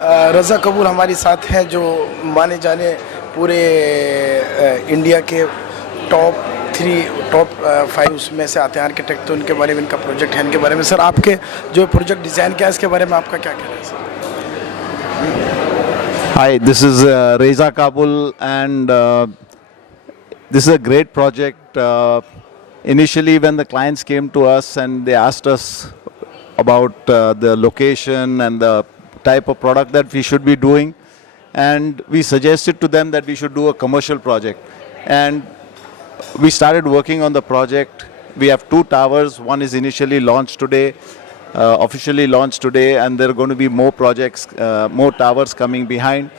रज़ा कपूर हमारे साथ हैं जो माने जाने पूरे इंडिया के टॉप 5 उसमें से आते हैं आर्किटेक्ट। तो उनके बारे में, इनका प्रोजेक्ट है, इनके बारे में सर आपके जो प्रोजेक्ट डिज़ाइन किया है इसके बारे में आपका क्या कहना है sir? Hi, this is Reza Kabul, and this is a great project. Initially, when the clients came to us and they asked us about the location and the type of product that we should be doing, and we suggested to them that we should do a commercial project. And we started working on the project. We have 2 towers. One is initially launched today. Officially launched today, and there are going to be more projects, more towers coming behind.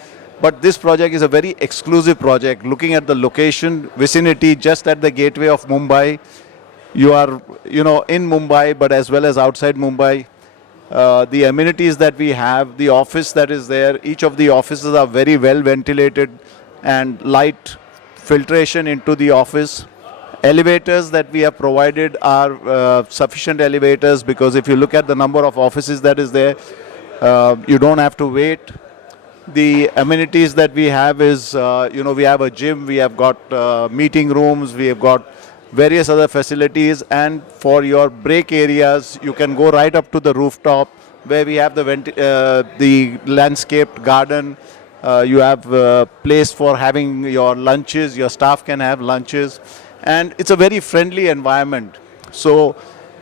But this project is a very exclusive project. Looking at the location, vicinity, just at the gateway of Mumbai, you are, in Mumbai, but as well as outside Mumbai. The amenities that we have, the office that is there, each of the offices are very well ventilated, and light filtration into the office. Elevators that we have provided are sufficient elevators, because if you look at the number of offices that is there, you don't have to wait. The amenities that we have is, we have a gym, we have got meeting rooms, we have got various other facilities, and for your break areas, you can go right up to the rooftop where we have the landscaped garden. You have a place for having your lunches, your staff can have lunches. And it's a very friendly environment. So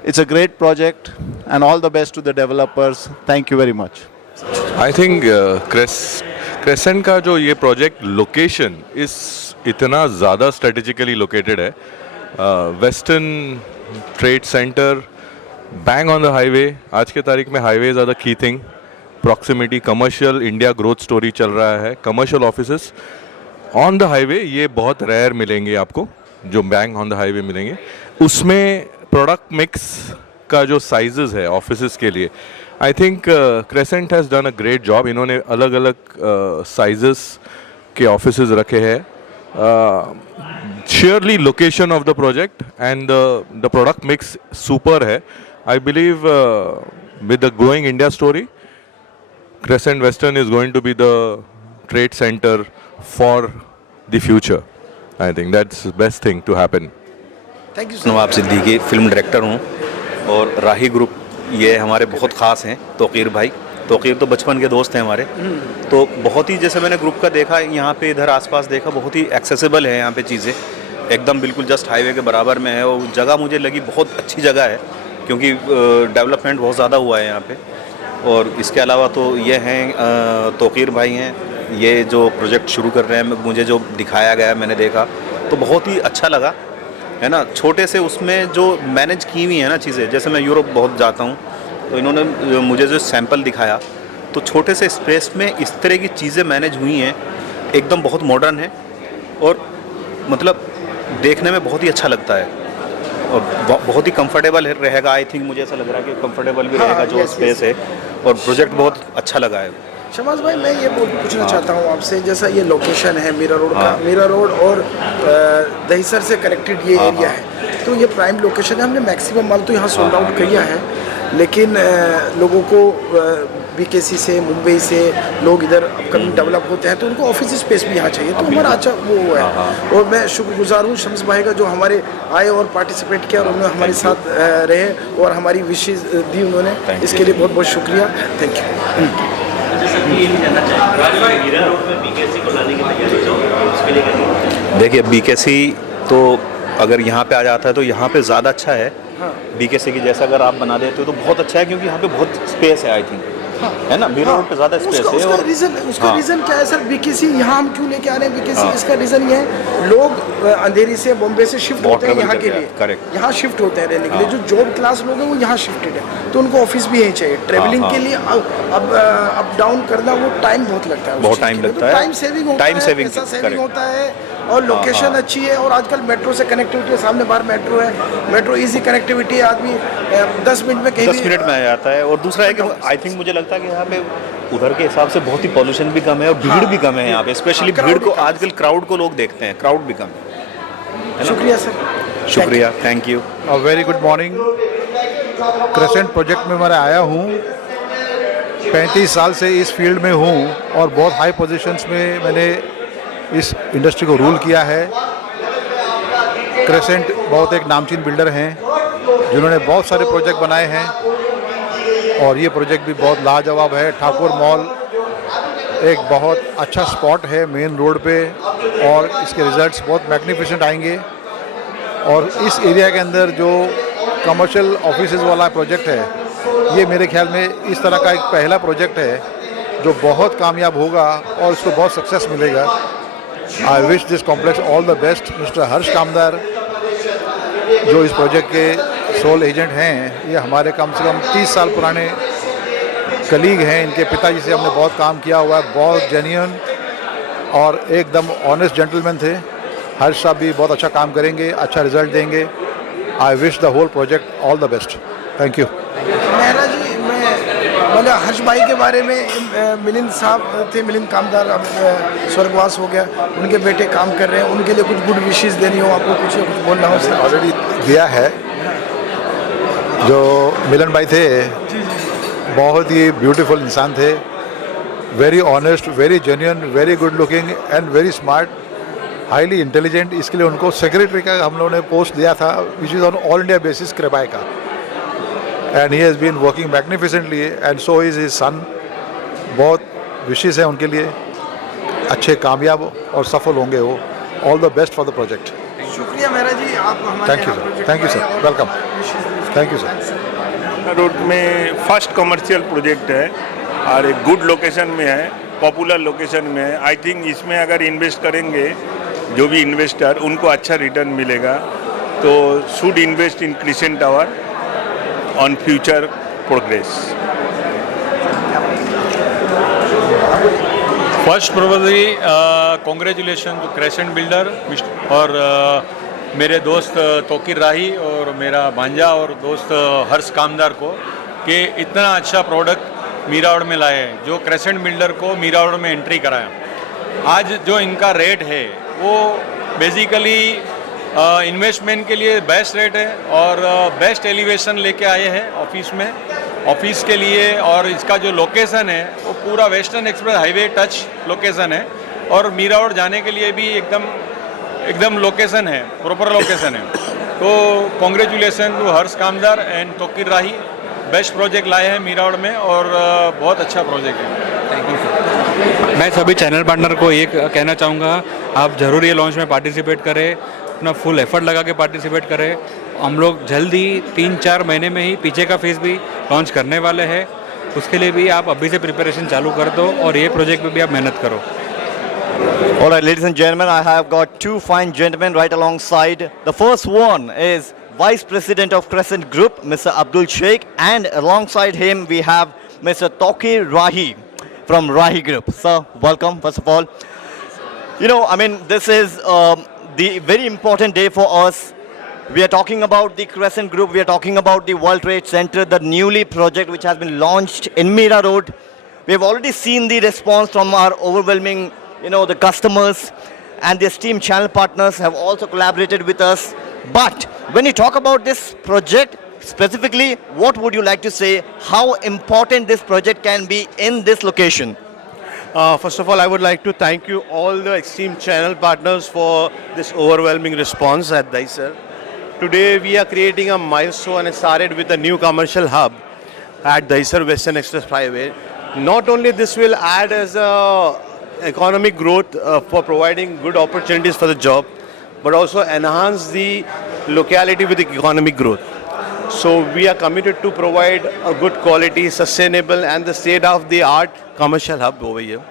it's a great project, and all the best to the developers. Thank you very much. I think crescent का जो ये project location इस इतना ज़्यादा strategically located है. Western trade centre, bang on the highway. आज के तारीख में हाईवे ज़्यादा key thing. Proximity, commercial, India growth story चल रहा है. Commercial offices on the highway ये बहुत रेयर मिलेंगे आपको, जो बैंक ऑन द हाईवे मिलेंगे. उसमें प्रोडक्ट मिक्स का जो साइजेस है ऑफिसेस के लिए, I think Crescent has done a great job. इन्होंने अलग अलग साइजेस के ऑफिसेस रखे हैं. Surely location of the project and the product mix super है. I believe with the growing India story, Crescent Western is going to be the trade centre for the future. I think that's the best thing to happen. Thank you Nawab Siddiqui film director हूँ, और राही group ये हमारे बहुत ख़ास हैं. तोक़ीर भाई, तोक़ीर तो बचपन के दोस्त हैं हमारे. तो बहुत ही, जैसे मैंने ग्रुप का देखा यहाँ पे, इधर आसपास देखा, बहुत ही एक्सेसिबल है यहाँ पे चीज़ें. एकदम बिल्कुल जस्ट हाईवे के बराबर में है. और जगह मुझे लगी बहुत अच्छी जगह है, क्योंकि डेवलपमेंट बहुत ज़्यादा हुआ है यहाँ पर. और इसके अलावा तो ये हैं तोक़ीर भाई हैं, ये जो प्रोजेक्ट शुरू कर रहे हैं. मुझे जो दिखाया गया मैंने देखा तो बहुत ही अच्छा लगा, है ना. छोटे से उसमें जो मैनेज की हुई है ना चीज़ें, जैसे मैं यूरोप बहुत जाता हूँ, तो इन्होंने मुझे जो सैंपल दिखाया, तो छोटे से स्पेस में इस तरह की चीज़ें मैनेज हुई हैं. एकदम बहुत मॉडर्न है, और मतलब देखने में बहुत ही अच्छा लगता है, और बहुत ही कंफर्टेबल रहेगा. आई थिंक मुझे ऐसा लग रहा है कि कंफर्टेबल भी रहेगा जो स्पेस है, और प्रोजेक्ट बहुत अच्छा लगा है. शमाज भाई, मैं ये पूछना चाहता हूँ आपसे, जैसा ये लोकेशन है मीरा रोड का, मीरा रोड और दहीसर से कनेक्टेड ये एरिया है, तो ये प्राइम लोकेशन है. हमने मैक्सिमम माल तो यहाँ सोल्ड आउट किया है, लेकिन लोगों को बीकेसी से, मुंबई से लोग इधर अपकमिंग डेवलप होते हैं, तो उनको ऑफिस स्पेस भी यहाँ चाहिए. तो हमारा अच्छा वो है, और मैं शुक्रगुजार हूँ शम्स भाई का, जो हमारे आए और पार्टिसिपेट किया, और उन्होंने हमारे साथ रहे और हमारी विशेष दी उन्होंने. इसके लिए बहुत बहुत शुक्रिया. Thank you. देखिए, बीकेसी तो अगर यहाँ पे आ जाता है तो यहाँ पे ज़्यादा अच्छा है. बीकेसी की जैसा अगर आप बना देते हो तो बहुत अच्छा है, क्योंकि यहाँ पे बहुत स्पेस है. आई थिंक है ना, मीरा रोड पे ज़्यादा स्पेस है. उसका रीज़न क्या है सर? बीकेसी यहाँ हम क्यों लेके आ रहे हैं बीकेसी? इसका रीज़न ये है, लोग अंधेरी से, बॉम्बे से शिफ्ट होते हैं यहाँ के लिए. करेक्ट, यहाँ शिफ्ट होते हैं रहने के लिए. जो जॉब क्लास लोग हैं वो यहाँ शिफ्टेड है, तो उनको ऑफिस भी यहीं चाहिए. ट्रेवलिंग के लिए अब अप डाउन करना, वो टाइम बहुत लगता है. बहुत टाइम लगता है. टाइम सेविंग होता है, और लोकेशन अच्छी है. और आजकल मेट्रो से कनेक्टिविटी है, सामने बाहर मेट्रो है, मेट्रो इजी कनेक्टिविटी है. आदमी 10 मिनट में कहीं 10 मिनट में आ जाता है. और दूसरा है कि आई थिंक मुझे लगता है कि यहाँ पे उधर के हिसाब से बहुत ही पॉल्यूशन भी कम है, और भीड़ भी कम है यहाँ पे. स्पेशली भीड़ को, आजकल क्राउड को लोग देखते हैं, क्राउड भी कम है. शुक्रिया सर. शुक्रिया, thank you. Very good morning. Crescent project में मैं आया हूँ. 35 साल से इस फील्ड में हूँ और बहुत हाई पोजीशंस में मैंने इस इंडस्ट्री को रूल किया है। क्रेसेंट बहुत एक नामचीन बिल्डर हैं जिन्होंने बहुत सारे प्रोजेक्ट बनाए हैं और ये प्रोजेक्ट भी बहुत लाजवाब है। ठाकुर मॉल एक बहुत अच्छा स्पॉट है मेन रोड पे और इसके रिजल्ट्स बहुत मैग्निफिसेंट आएंगे। और इस एरिया के अंदर जो कमर्शियल ऑफिसेज वाला प्रोजेक्ट है, ये मेरे ख्याल में इस तरह का एक पहला प्रोजेक्ट है जो बहुत कामयाब होगा और इसको बहुत सक्सेस मिलेगा। I wish this complex all the best. Mr Harsh Kamdar जो इस प्रोजेक्ट के सोल एजेंट हैं, ये हमारे कम से कम 30 साल पुराने कलीग हैं। इनके पिताजी से हमने बहुत काम किया हुआ है, बहुत जेन्युइन और एकदम ऑनेस्ट जेंटलमैन थे। हर्ष साहब भी बहुत अच्छा काम करेंगे, अच्छा रिजल्ट देंगे। I wish the whole project all the best. Thank you. Mehra ji, मैं बोला हर्ष भाई के बारे में, मिलिंद साहब थे, मिलिंद कामदार अब स्वर्गवास हो गया, उनके बेटे काम कर रहे हैं, उनके लिए कुछ गुड विशेस देनी हो आपको, कुछ बोलना हो सर? ऑलरेडी दिया है। जो मिलन भाई थे बहुत ही ब्यूटीफुल इंसान थे, very honest, very genuine, very good looking and very smart, highly intelligent. इसके लिए उनको सेक्रेटरी का हम लोगों ने पोस्ट दिया था, which is on all India basis क्रेबाई का, and he has been working magnificently and so is his son. बहुत विशेष है उनके लिए, अच्छे कामयाब और सफल होंगे वो। All the best for the project. शुक्रिया मेहरा जी, आप हमारे thank you sir, thank you sir, welcome, thank you sir. Road में फर्स्ट कमर्शियल प्रोजेक्ट है और एक गुड लोकेशन में है, पॉपुलर लोकेशन में है। आई थिंक इसमें अगर इन्वेस्ट करेंगे जो भी इन्वेस्टर, उनको अच्छा रिटर्न मिलेगा। तो should invest in Crescent Tower on future progress. First probably congratulation to Crescent builder और मेरे दोस्त तोकीर राही और मेरा भांजा और दोस्त हर्ष कामदार को कि इतना अच्छा प्रोडक्ट मीरा रोड में लाए हैं, जो क्रेसेंट बिल्डर को मीरा रोड में एंट्री कराया। आज जो इनका रेट है वो बेसिकली इन्वेस्टमेंट के लिए बेस्ट रेट है और बेस्ट एलिवेशन लेके आए हैं ऑफिस के लिए। और इसका जो लोकेशन है वो पूरा western express highway touch location है और मीरा रोड जाने के लिए भी एकदम लोकेशन है, प्रॉपर लोकेशन है। तो congratulation to Harsh Kamdar and Tauqeer Rahi, best project लाए हैं मीरा रोड में और बहुत अच्छा प्रोजेक्ट है। Thank you sir. मैं सभी चैनल पार्टनर को ये कहना चाहूँगा, आप ज़रूर ये लॉन्च में पार्टिसिपेट करें, अपना फुल एफर्ट लगा के पार्टिसिपेट करें। हम लोग जल्दी 3-4 महीने में ही पीछे का फेज़ भी लॉन्च करने वाले हैं, उसके लिए भी आप अभी से प्रिपरेशन चालू कर दो और ये प्रोजेक्ट पे भी आप मेहनत करो। All right, ladies and gentlemen, I have got two fine gentlemen right alongside. The first one is Vice President of Crescent Group, Mr. Abdul Sheikh, and alongside him we have Mr. Tokir Rahi from Rahi Group. Sir, welcome, first of all. You know, I mean, this is the very important day for us. We are talking about the Crescent Group, we are talking about the World Trade Center, the newly project which has been launched in Mira Road. We have already seen the response from our overwhelming, the customers, and the esteemed channel partners have also collaborated with us. But when you talk about this project specifically, what would you like to say? How important this project can be in this location? First of all, I would like to thank you all the esteemed channel partners for this overwhelming response at Dahisar. Today we are creating a milestone and started with a new commercial hub at Dahisar Western Express Highway. Not only this will add as a economic growth for providing good opportunities for the job, but also enhance the locality with economic growth. So we are committed to provide a good quality, sustainable and the state-of-the-art commercial hub over here.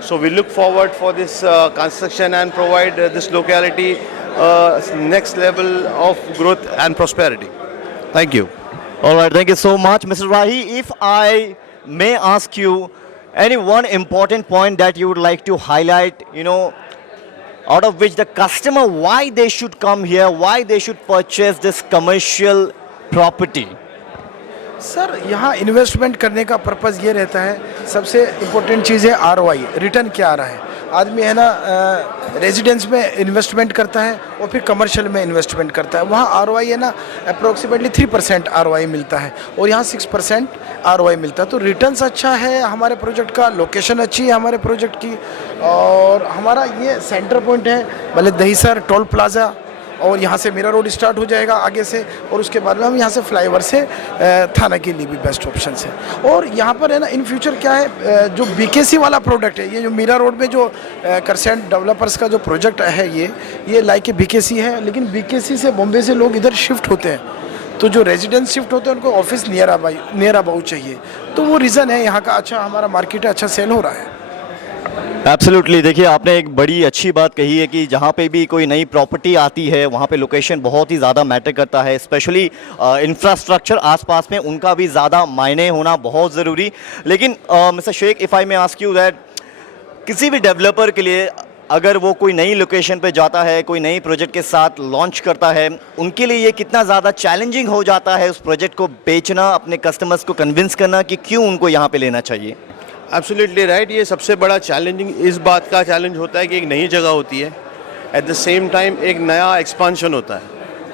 So we look forward for this construction and provide this locality next level of growth and prosperity. Thank you. All right, thank you so much, Mr. Rahi. If I may ask you, any one important point that you would like to highlight, out of which the customer, why they should come here, why they should purchase this commercial property? Sir, यहाँ investment करने का purpose ये रहता है, सबसे important चीज़ है ROI, return क्या आ रहा है। आदमी है ना रेजिडेंस में इन्वेस्टमेंट करता है और फिर कमर्शियल में इन्वेस्टमेंट करता है, वहाँ आरओआई है ना अप्रोक्सीमेटली 3% आरओआई मिलता है और यहाँ 6% आरओआई मिलता है। तो रिटर्न्स अच्छा है हमारे प्रोजेक्ट का, लोकेशन अच्छी है हमारे प्रोजेक्ट की, और हमारा ये सेंटर पॉइंट है भले दहीसर टोल प्लाजा, और यहाँ से मीरा रोड स्टार्ट हो जाएगा आगे से, और उसके बाद में हम यहाँ से फ्लाईओवर से थाना के लिए भी बेस्ट ऑप्शन है। और यहाँ पर है ना इन फ्यूचर क्या है, जो बीकेसी वाला प्रोडक्ट है, ये जो मीरा रोड में जो करसेंट डेवलपर्स का जो प्रोजेक्ट है ये लाइक बीकेसी है, लेकिन बीकेसी से बॉम्बे से लोग इधर शिफ्ट होते हैं, तो जो रेजिडेंस शिफ्ट होते हैं उनको ऑफिस नियर अबाउट चाहिए, तो वो रीज़न है यहाँ का अच्छा हमारा मार्केट है, अच्छा सेल हो रहा है। एब्सोल्युटली, देखिए आपने एक बड़ी अच्छी बात कही है कि जहाँ पे भी कोई नई प्रॉपर्टी आती है वहाँ पे लोकेशन बहुत ही ज़्यादा मैटर करता है, स्पेशली इंफ्रास्ट्रक्चर आसपास में उनका भी ज़्यादा मायने होना बहुत ज़रूरी। लेकिन mister Shaikh, if I may ask you that, किसी भी डेवलपर के लिए अगर वो कोई नई लोकेशन पे जाता है, कोई नई प्रोजेक्ट के साथ लॉन्च करता है, उनके लिए ये कितना ज़्यादा चैलेंजिंग हो जाता है उस प्रोजेक्ट को बेचना, अपने कस्टमर्स को कन्विंस करना कि क्यों उनको यहाँ पे लेना चाहिए? Absolutely right. ये सबसे बड़ा चैलेंजिंग इस बात का चैलेंज होता है कि एक नई जगह होती है, एट द सेम टाइम एक नया एक्सपांशन होता है,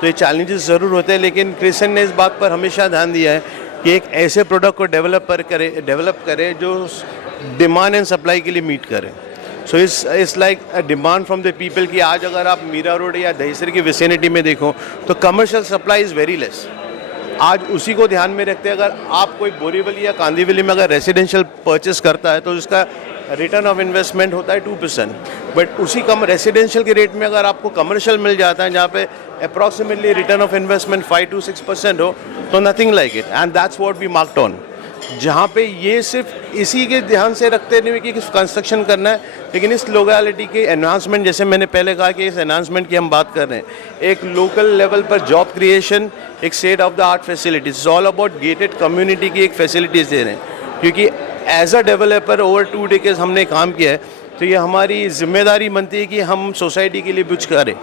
तो ये चैलेंजेस ज़रूर होते हैं। लेकिन क्रिसेंट ने इस बात पर हमेशा ध्यान दिया है कि एक ऐसे प्रोडक्ट को डेवलप करे जो डिमांड एंड सप्लाई के लिए मीट करे। So it's like a demand from the people कि आज अगर आप मीरा रोड या दहीसर की विसिनिटी में देखो तो commercial supply is very less. आज उसी को ध्यान में रखते हैं, अगर आप कोई बोरीवली या कांदीवली में अगर रेसिडेंशियल परचेस करता है तो उसका रिटर्न ऑफ इन्वेस्टमेंट होता है 2%, बट उसी कम रेसिडेंशियल के रेट में अगर आपको कमर्शियल मिल जाता है जहाँ पे approximately return of investment 5 to 6% हो, तो nothing like it, and that's what we marked on. जहाँ पे ये सिर्फ इसी के ध्यान से रखते नहीं कि कंस्ट्रक्शन करना है, लेकिन इस लोकेलिटी के एनहांसमेंट, जैसे मैंने पहले कहा कि इस एनहांसमेंट की हम बात कर रहे हैं, एक लोकल लेवल पर जॉब क्रिएशन, एक state of the art facilities, all about gated community की एक फैसिलिटीज़ दे रहे हैं। क्योंकि as a developer over 2 decades हमने काम किया है, तो ये हमारी जिम्मेदारी बनती है कि हम सोसाइटी के लिए कुछ करें,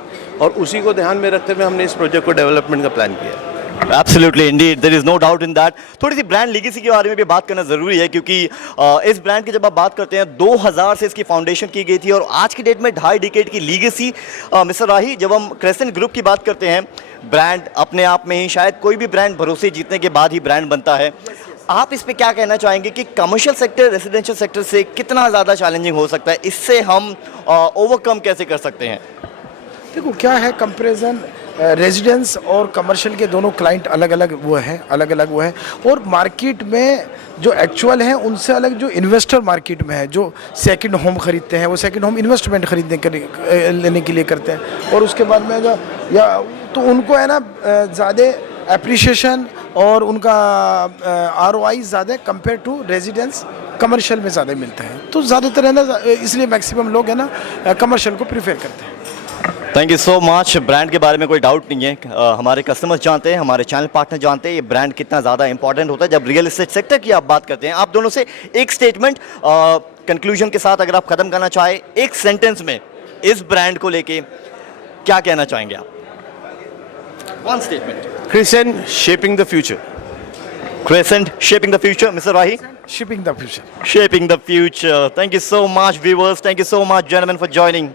और उसी को ध्यान में रखते हुए हमने इस प्रोजेक्ट को डेवलपमेंट का प्लान किया है। Absolutely, indeed, there is no doubt in that. थोड़ी सी ब्रांड लीगेसी के बारे में भी बात करना ज़रूरी है, क्योंकि इस ब्रांड की जब आप बात करते हैं 2000 से इसकी फाउंडेशन की गई थी और आज की डेट में 2.5 decade की लीगेसी। मिस्टर राही, जब हम क्रेसेंट ग्रुप की बात करते हैं, ब्रांड अपने आप में ही शायद कोई भी ब्रांड भरोसे जीतने के बाद ही ब्रांड बनता है। आप इस पे क्या कहना चाहेंगे कि कमर्शियल सेक्टर रेजिडेंशियल सेक्टर से कितना ज़्यादा चैलेंजिंग हो सकता है, इससे हम ओवरकम कैसे कर सकते हैं? देखो क्या है, कंपैरिजन रेजिडेंस और कमर्शियल के दोनों क्लाइंट अलग अलग वो है, और मार्केट में जो एक्चुअल है उनसे अलग जो इन्वेस्टर मार्केट में है, जो सेकंड होम खरीदते हैं, वो सेकंड होम इन्वेस्टमेंट लेने के लिए करते हैं, और उसके बाद में जो या तो उनको है ना ज़्यादा एप्रिशिएशन और उनका आरओआई ज़्यादा कंपेयर टू रेजिडेंस कमर्शियल में ज़्यादा मिलता है। तो ज़्यादातर है ना, इसलिए मैक्सिमम लोग है ना कमर्शियल को प्रीफर करते हैं। Thank you so much. Brand के बारे में कोई डाउट नहीं है, हमारे कस्टमर्स जानते हैं, हमारे चैनल पार्टनर जानते हैं ये ब्रांड कितना ज़्यादा इंपॉर्टेंट होता है जब रियल एस्टेट सेक्टर की आप बात करते हैं। आप दोनों से एक स्टेटमेंट कंक्लूजन के साथ अगर आप ख़त्म करना चाहें एक सेंटेंस में इस ब्रांड को लेके क्या कहना चाहेंगे आप? One statement. Crescent shaping the future. Crescent shaping the future. Mr. Rahi? Shipping the future. Shaping the future. Thank you so much, viewers. Thank you so much, gentlemen, for joining.